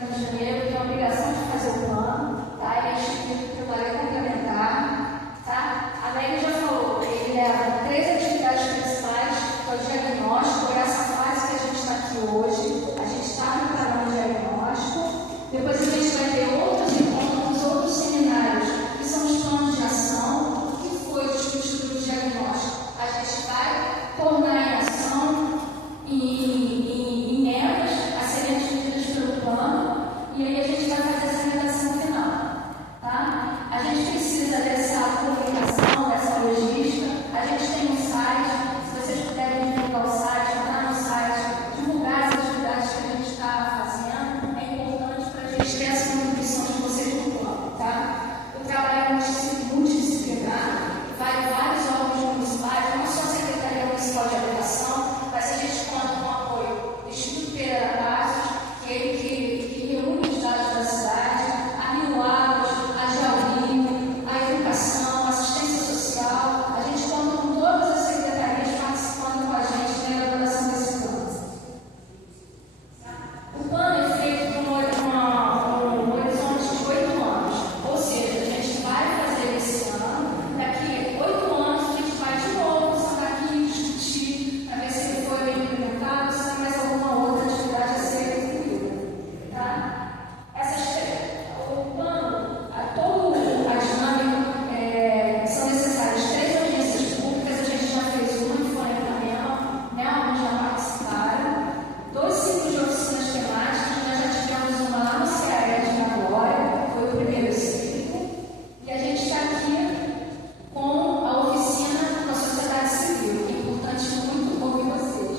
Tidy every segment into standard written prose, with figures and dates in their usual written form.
Rio de Janeiro tem a obrigação de fazer o plano, tá? Ele é instituído pela lei complementar, tá? A Meg já falou, ele leva 3 atividades principais, que é o diagnóstico, é essa fase que a gente está aqui hoje, a gente está preparando o diagnóstico, depois a gente vai ter outros encontros, outros seminários, que são os planos de ação, o que foi discutido no diagnóstico, a gente vai tornar em ação em metas a serem atingidas pelo plano, e aí a gente vai fazer essa redação final, tá? A gente precisa dessa comunicação, dessa logística, a gente tem um site, se vocês puderem divulgar o site, entrar no site, divulgar as atividades que a gente está fazendo, é importante para a gente ter essa contribuição de vocês no plano, tá? O trabalho é multidisciplinar, vai vários órgãos municipais, não só a Secretaria Municipal de Habitação, mas a gente conta com o apoio do Instituto Pereira da Passos, que é ele que reúne os dados da cidade, a Rio Águas, a Geolinho, a Educação, a Assistência Social. A gente conta com todas as secretarias participando com a gente na elaboração desse plano. O plano é feito com um horizonte de 8 anos, ou seja, a gente vai fazer esse ano, daqui 8 anos a gente vai de novo sentar aqui e discutir para ver se ele foi bem implementado, se tem mais alguma outra atividade a ser incluída. Tá? O plano, toda a dinâmica, são necessárias 3 audiências públicas, a gente já fez uma que foi em Ipanema, né, onde já participaram, 2 ciclos de oficinas temáticas, nós já tivemos uma lá no Ceará de Nagoya, foi o primeiro ciclo, e a gente está aqui com a oficina com a sociedade civil, que é importante muito ouvir vocês.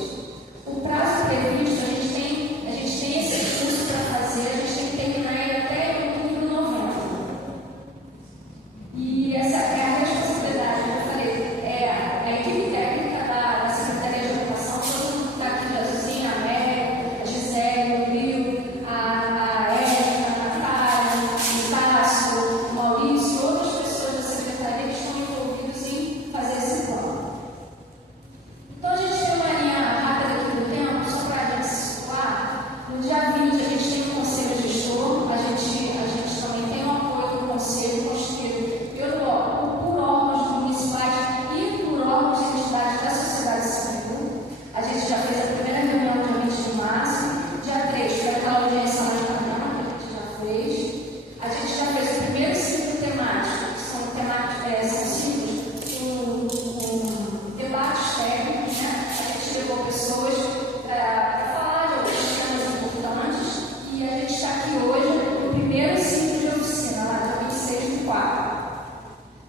O prazo previsto, a gente tem esse curso para fazer, a gente tem que terminar ele até outubro, novembro. E essa é a responsabilidade, como eu falei, é a equipe técnica da Secretaria de Educação, todo mundo que está aqui, a Zuzinha, a Mary, a Gisele, o Rio, a Érica, a Natália, o Tasso, o Maurício e outras pessoas da Secretaria que estão envolvidos em fazer esse plano. Então, a gente tem uma linha rápida aqui do tempo, só para a gente se situar. No dia 20, a gente tem um conselho gestor, a gente também tem o apoio do conselho constituído por órgãos municipais e por órgãos de entidades da sociedade civil. A gente já fez a primeira reunião no dia 20 de março, dia 3 foi aquela audiência lá de Ipanema, que a gente já fez. A gente já fez o primeiro ciclo temático, que são ciclos com debates técnicos, né? A gente levou pessoas para falar de outros temas importantes e a gente está aqui hoje no primeiro ciclo de oficina, lá dia 26 do 4.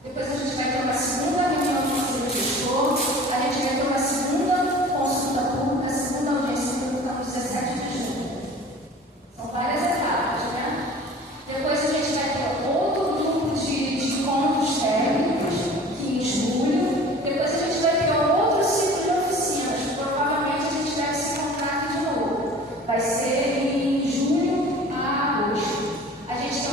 Depois a gente vai ter uma segunda reunião do conselho gestor, a gente vai ter uma segunda consulta pública, segunda audiência pública no 17 de junho. São várias etapas, né? Depois a gente vai ter outro grupo de encontros técnicos, que em julho. Depois a gente vai ter outro ciclo de oficinas, que provavelmente a gente deve se encontrar aqui de novo. Vai ser em julho a agosto. A gente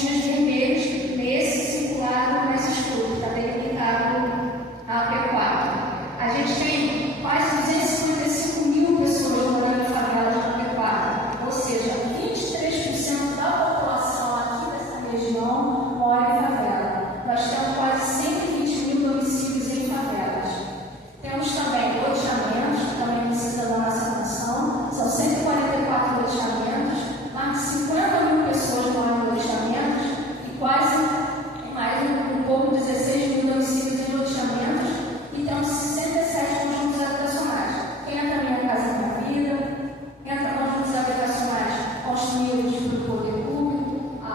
pontinhos vermelhos nesse circular mais escuro, está delimitado a P4. A gente tem quase 255 mil pessoas morando em favelas na P4, ou seja, 23% da população aqui dessa região mora em favela. Nós temos quase 120 mil domicílios em favelas. Temos também loteamentos, que também precisam da nossa atenção, são 144 loteamentos, mais de 50 mil pessoas moram em loteamentos e quase mais um pouco 16 mil domicílios em loteamentos e temos 67 conjuntos habitacionais. Entra Minha Casa Minha Vida, entra conjuntos habitacionais construídos pelo poder público, a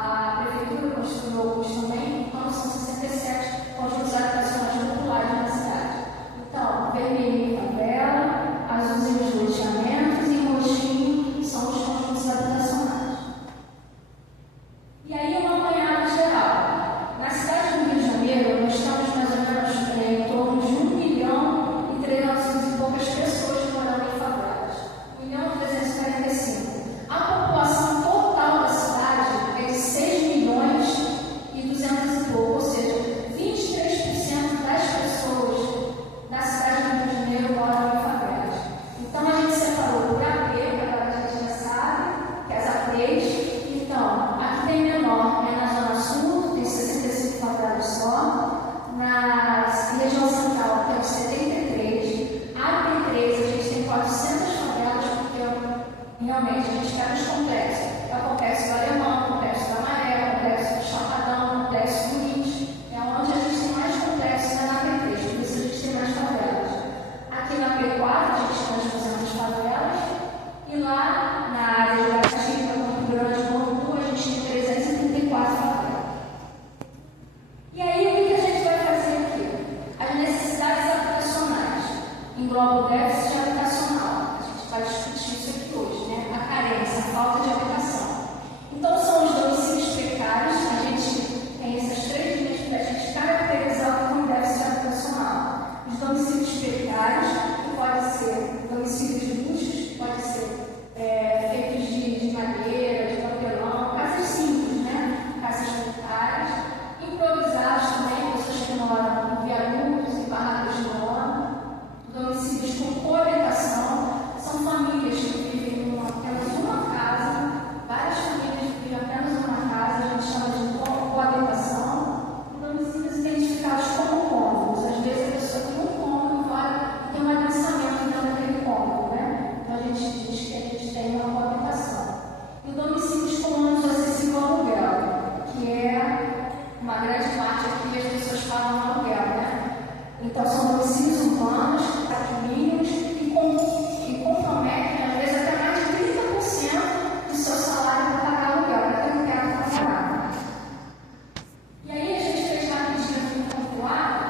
prefeitura construiu alguns também, então são 67 conjuntos habitacionais populares na cidade. Então, vermelho favela, azulzinho os loteamentos e roxinho são os conjuntos habitacionais. E aí uma apanhada geral. Na cidade do Rio de Janeiro, nós estamos mais ou menos em torno de 1.300.000 e poucas pessoas morando em favelas. 1.345.000. A população total da cidade é de 6.200.000 e pouco, ou seja, 23% das pessoas da cidade do Rio de Janeiro moram em favelas. Então a gente separou por AP, que agora a gente já sabe, que é as A3. Então, aqui tem menor, é na Zona Sul, tem 65 favelas só. Na região central tem 73. A AP3 a gente tem 400 favelas, porque realmente a gente quer nos complexos. É o complexo do Alemão, o complexo da Maré, o complexo do Chapadão, o complexo do Lins. É onde a gente tem mais complexos na AP3, por isso a gente tem mais favelas. Aqui na P4 a gente tem as 200 favelas. E lá na área de Guaratiba, Campo Grande, Morro, a gente tem 334 favelas. E aí, o que a gente vai fazer aqui? As necessidades habitacionais. Engloba o déficit habitacional. A gente vai discutir isso aqui hoje, né? A carência, a falta de habitação. Então, são os domicílios precários. A gente tem essas três linhas para a gente caracterizar como déficit habitacional. Os domicílios precários, que podem ser domicílios de luxos, pode ser feitos de madeira, de papelão, casas simples, né? Casas precárias, improvisados também, pessoas que moram em viadutos e barracas de lona, domicílios com coabitação, são famílias que vivem em apenas uma casa, várias famílias que vivem em apenas uma casa, a gente chama de coabitação, domicílios identificados como cômodos. Às vezes a pessoa tem um cômodo e tem um adensamento dentro daquele cômodo, né? Então a gente diz que a gente tem uma coabitação. E domicílios com ônibus acessível ao aluguel, que é uma grande parte aqui as pessoas falam no aluguel, né? Então são domicílios urbanos, mínimos e comprometem, às vezes, até mais de 30% do seu salário para pagar aluguel, para ter um teto para morar. E aí a gente fez rapidinho aqui no pontuado,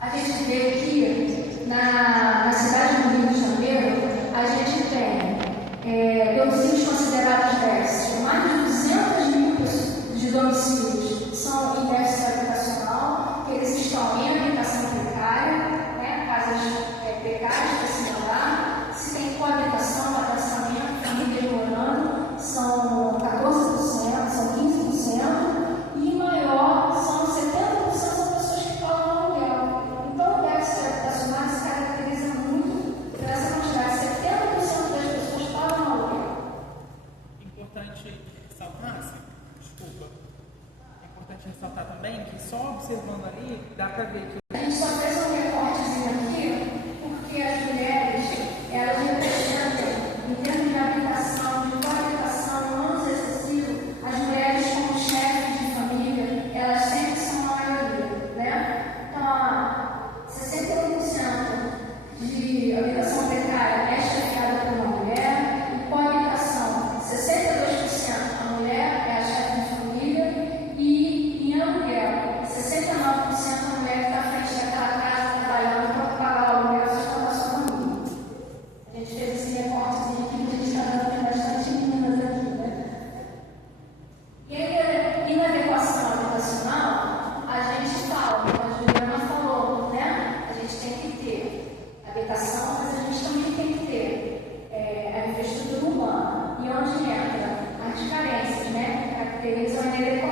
a gente vê que na cidade do Rio de Janeiro, a gente tem domicílios considerados déficit, mais de 200 mil de domicílios são em déficit habitacional, que eles estão em habitação precária, né, casas precárias para se morar. Se tem coabitação, adensamento, família morando, são 14%, são 15%, e maior são 70% das pessoas que pagam aluguel. Então o déficit habitacional se caracteriza muito por essa quantidade, 70% das pessoas pagam aluguel. Importante ressaltar, desculpa, é importante ressaltar também que só observando ali dá para ver que a gente só fez um recortezinho aqui porque as mulheres, elas representam, em termos de habitação, de coabitação, não acessível, as mulheres como chefes de família, elas sempre são a maioria, né? Então, 61% de habitação precária é chefiada por uma mulher, e coabitação, 62% a mulher é a chefe de família, e em aluguel, 69% a mulher que está à frente daquela casa trabalhando para pagar o aluguel e sustentar a sua família. A gente fez esse recortezinho aqui, porque a gente está dando bastante meninas aqui, né? E aí, inadequação habitacional, a gente fala, como a Juliana falou, né? A gente tem que ter habitação, mas a gente também tem que ter a infraestrutura urbana. E onde entra as carências, né? Que caracterizam a inadequação.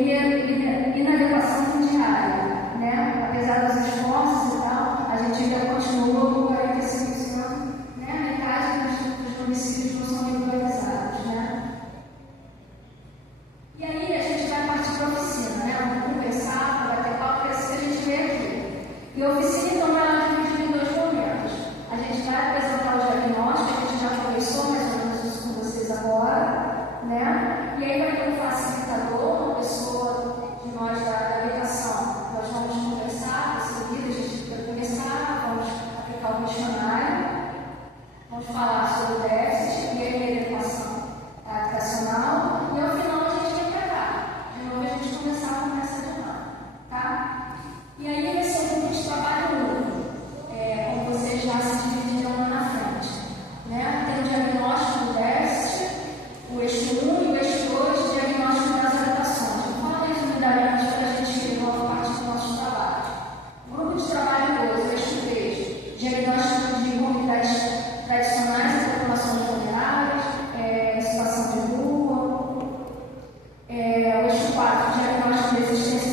inadequação fundiária, né? Apesar dos esforços e tal, a gente ainda continua com 45%, né? Metade dos municípios não são regularizados, né? E aí a gente vai partir para a oficina, né? Vamos conversar, vai ter papo, que a gente vê aqui. E a oficina, então, ela é dividida em dois momentos. A gente vai apresentar o diagnóstico, a gente já conversou mais ou menos isso com vocês agora, né? E aí vai ter um facilitador, uma pessoa de nós da educação. Nós vamos conversar, seguir, a gente vai começar, vamos aplicar o questionário, vamos falar sobre o déficit e a adequação habitacional, e ao final a gente vai pegar. De novo a gente começar a conversa de novo, tá? E aí vai ser um grupo de trabalho único, como vocês já se dividiram lá na frente, né? Tem o diagnóstico do déficit, o eixo 1 e o eixo 2, diagnóstico das habitações. Eu falo resumidamente para a gente ir logo parte do nosso trabalho. Grupo de trabalho 2, o eixo 3, diagnóstico de comunidades tradicionais e populações vulneráveis, situação de rua. O eixo 4, diagnóstico de existência